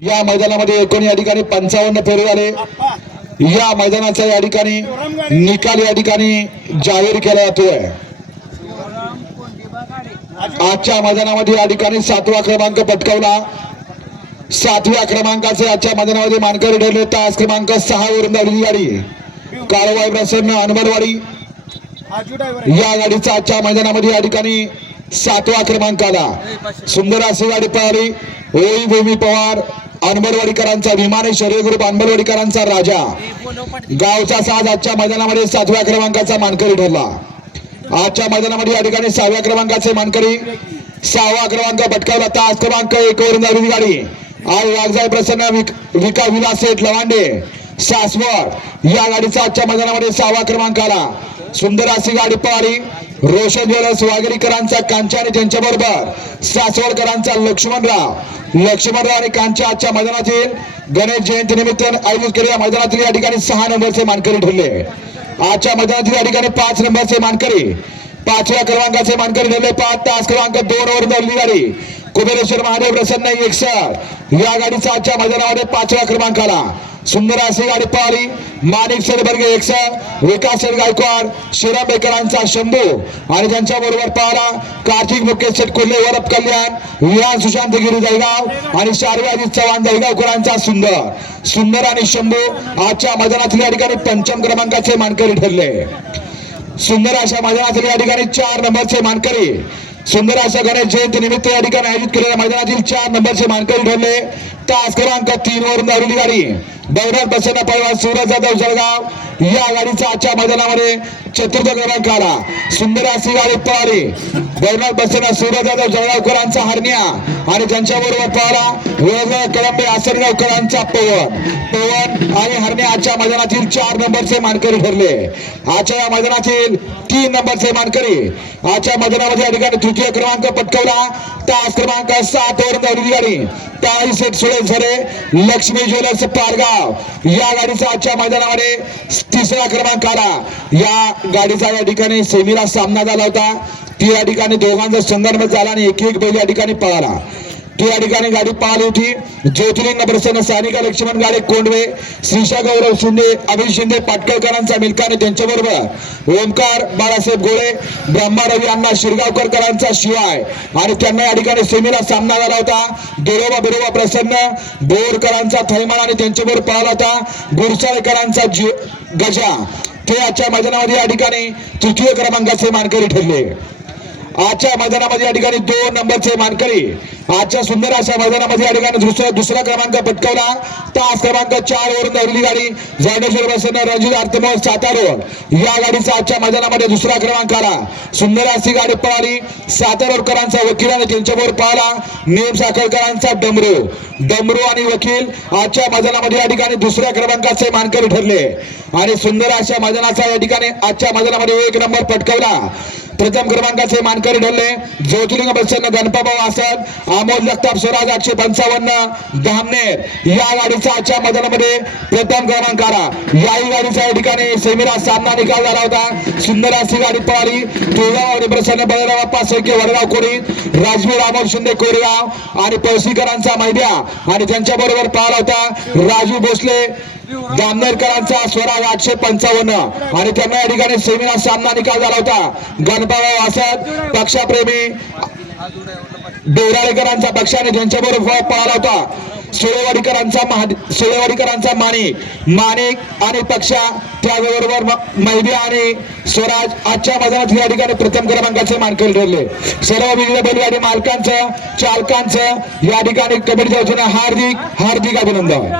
या मैदानामध्ये एकूण या ठिकाणी पंचावन्न फेरे झाले. या मैदानाचा या ठिकाणी निकाल या ठिकाणी जाहीर केला जातोय. आजच्या मैदानामध्ये या ठिकाणी सातवा क्रमांक पटकावला. सातव्या क्रमांकाचे आजच्या मैदानामध्ये मानकरी ठरले तास क्रमांक सहा वरून धावलेली गाडी. काळवाई प्रसन्न अनबरवाडी या गाडीचा आजच्या मैदानामध्ये या ठिकाणी सातवा क्रमांक आला. सुंदर अशी गाडी पळाली. ओई भूमी पवार. अंबलवाडीकरांचा विमाने शरीर ग्रुप अंबलवाडीकरांचा राजा. गावचा साज आजच्या मैदानामध्ये सातव्या क्रमांकाचा मानकरी ठरला. आजच्या मैदानामध्ये या ठिकाणी सहाव्या क्रमांकाचे मानकरी सहावा क्रमांक पटकावला तास क्रमांक एक वरून गाडी. आज वागजाय प्रसन्न विक- विका विलास सेठ लवांडे सासवड या गाडीचा आजच्या मैदानामध्ये सहावा क्रमांक आला. सुंदर अशी गाडी पळाली रोशन ज्वेलर्स वागरीकरांचा कांचा आणि त्यांच्याबरोबर सासवडकरांचा लक्ष्मणराव लक्ष्मणराव आणि कांच्या आजच्या मैदानातील गणेश जयंती निमित्त आयोजित केलेल्या मैदानातील या ठिकाणी सहा नंबरचे मानकरी ठरले. आजच्या मैदानातील या ठिकाणी पाच नंबरचे मानकरी पाचव्या क्रमांकाचे मानकरी ठरले. पाच तास क्रमांक दोन वर धरली गाडी कुबेरेश्वर महादेव प्रसन्न एकसर या गाडीचा आजच्या मैदानामध्ये पाचव्या क्रमांक आला सुंदर असे गाडी पळाली माणिक सरबर्गे एकसर विकास गायकवाड शिरा बेकरांचा शंभू. आणि त्यांच्या बरोबर पळाला कार्तिक मुकेश शेठ कोल्हे वरप कल्याण विहान सुशांत गिरी जळगाव आणि शारवी अजित चव्हाण जळगावकरांचा सुंदर. सुंदर आणि शंभू आजच्या मैदानातील या ठिकाणी पंचम क्रमांकाचे मानकरी ठरले. सुंदर अशा मैदानातील या ठिकाणी चार नंबरचे मानकरी. सुंदर अशा गणेश जयंती निमित्त या ठिकाणी आयोजित केलेल्या मैदानातील चार नंबरचे मानकरी ठरले. तास क्रमांक तीन वरून गाडी. बौद्धात बसना पैलवान सूरज जाधव जळगाव. या गाडीचा आजच्या मैदानामध्ये चतुर्थ क्रमांक आला. सुंदर अशी गाडी पळाली बौद्धात बसेना सूरज जाधव जळगावकरांचा हरण्या आणि त्यांच्या बरोबर पळाला वेळगाव कळंबे आसरगावकरांचा पवन. पवन आणि हरण्या आजच्या मैदानातील चार नंबरचे मानकरी ठरले. आजच्या या मैदानातील तीन नंबरचे मानकरी आजच्या मैदानामध्ये या ठिकाणी तृतीय क्रमांक पटकवला. तास क्रमांक सात वर धावलेली गाडी ताई सेट सुळे झरे लक्ष्मी ज्वेलर्स पारगाव. या गाडीचा आजच्या मैदानामध्ये तिसरा क्रमांक आला. या गाडीचा या ठिकाणी सेमीला सामना झाला होता. ती या ठिकाणी दोघांचा संदर्भ झाला आणि एक एक बैल या ठिकाणी पळाला. ती या ठिकाणी गाडी पाहिली होती. ज्योतिलिंग प्रसन्न सानिका लक्ष्मण गाडे कोंडवे श्रीषा गौरव शिंदे अभिजित शिंदे पाटकळकरांचा मिल्काने त्यांच्याबरोबर ओमकार बाळासाहेब गोळे ब्रह्मा रवी अण्णा शिरगावकरकरांचा शिवाय. आणि त्यांना या ठिकाणी सेमीला सामना झाला होता. देरोबा बिरोबा प्रसन्न बोरकरांचा थैमान आणि त्यांच्याबरोबर पाहिला होता. गुरसाळेकरांचा गजा. ते आजच्या मैदानामध्ये या ठिकाणी तृतीय क्रमांकाचे मानकरी ठरले. आजच्या मैदानामध्ये या ठिकाणी दोन नंबरचे मानकरी आजच्या सुंदर अशा मैदानामध्ये या ठिकाणी दुसरा दुसरा क्रमांक पटकवला. तास क्रमांक चार वरून धरली गाडी. जाडेश्वर बसन रणजित आर्तमोल सातारोड या गाडीचा आजच्या मैदानामध्ये दुसरा क्रमांक आला. सुंदर अशी गाडी पळाली. सातारोडकरांचा वकील आणि त्यांच्याबरोबर पळाला. नेम साखरकरांचा डमरू. डमरू आणि वकील आजच्या मैदानामध्ये या ठिकाणी दुसऱ्या क्रमांकाचे मानकरी ठरले. आणि सुंदर अशा मैदानाचा या ठिकाणी आजच्या मैदानामध्ये एक नंबर पटकवला. प्रथम क्रमांकाचे मानकरी ठरले ज्योतिलिंग प्रसन्न गणपाभाऊ आसन अमोल जगताप स्वराज आठशे पंचावन्न धामनेर. या गाडीचा आजच्या मैदानामध्ये प्रथम क्रमांक आला. याही गाडीचा या ठिकाणी सेमीला सामना निकाल झाला होता. सुंदर अशी गाडी पळाली. तुळगाव प्रसन्न बळीराव बाप्पा सैके वडगाव कोळी राजवीर अमोल शिंदे कोरेगाव आणि पळशीकरांचा मैद्या आणि त्यांच्या बरोबर पाहिला होता राजू भोसले. दामनेरकरांचा स्वराज आठशे पंचावन्न. आणि त्यांना या ठिकाणी सेमीला सामना निकाल झाला होता. गणपाराव वासत पक्षाप्रेमी देवराळेकरांचा पक्षाने त्यांच्याबरोबर पळाला होता. सुळेवाडीकरांचा महाद सुळेवाडीकरांचा माणिक माणिक आणि पक्षा त्याचबरोबर मैदी आणि स्वराज आजच्या मैदानात या ठिकाणी प्रथम क्रमांकाचे मानकरी ठरले. सर्व विविध बैलगाडी मालकांचं चालकांचं या ठिकाणी कबड्डी हार्दिक हार्दिक अभिनंदन.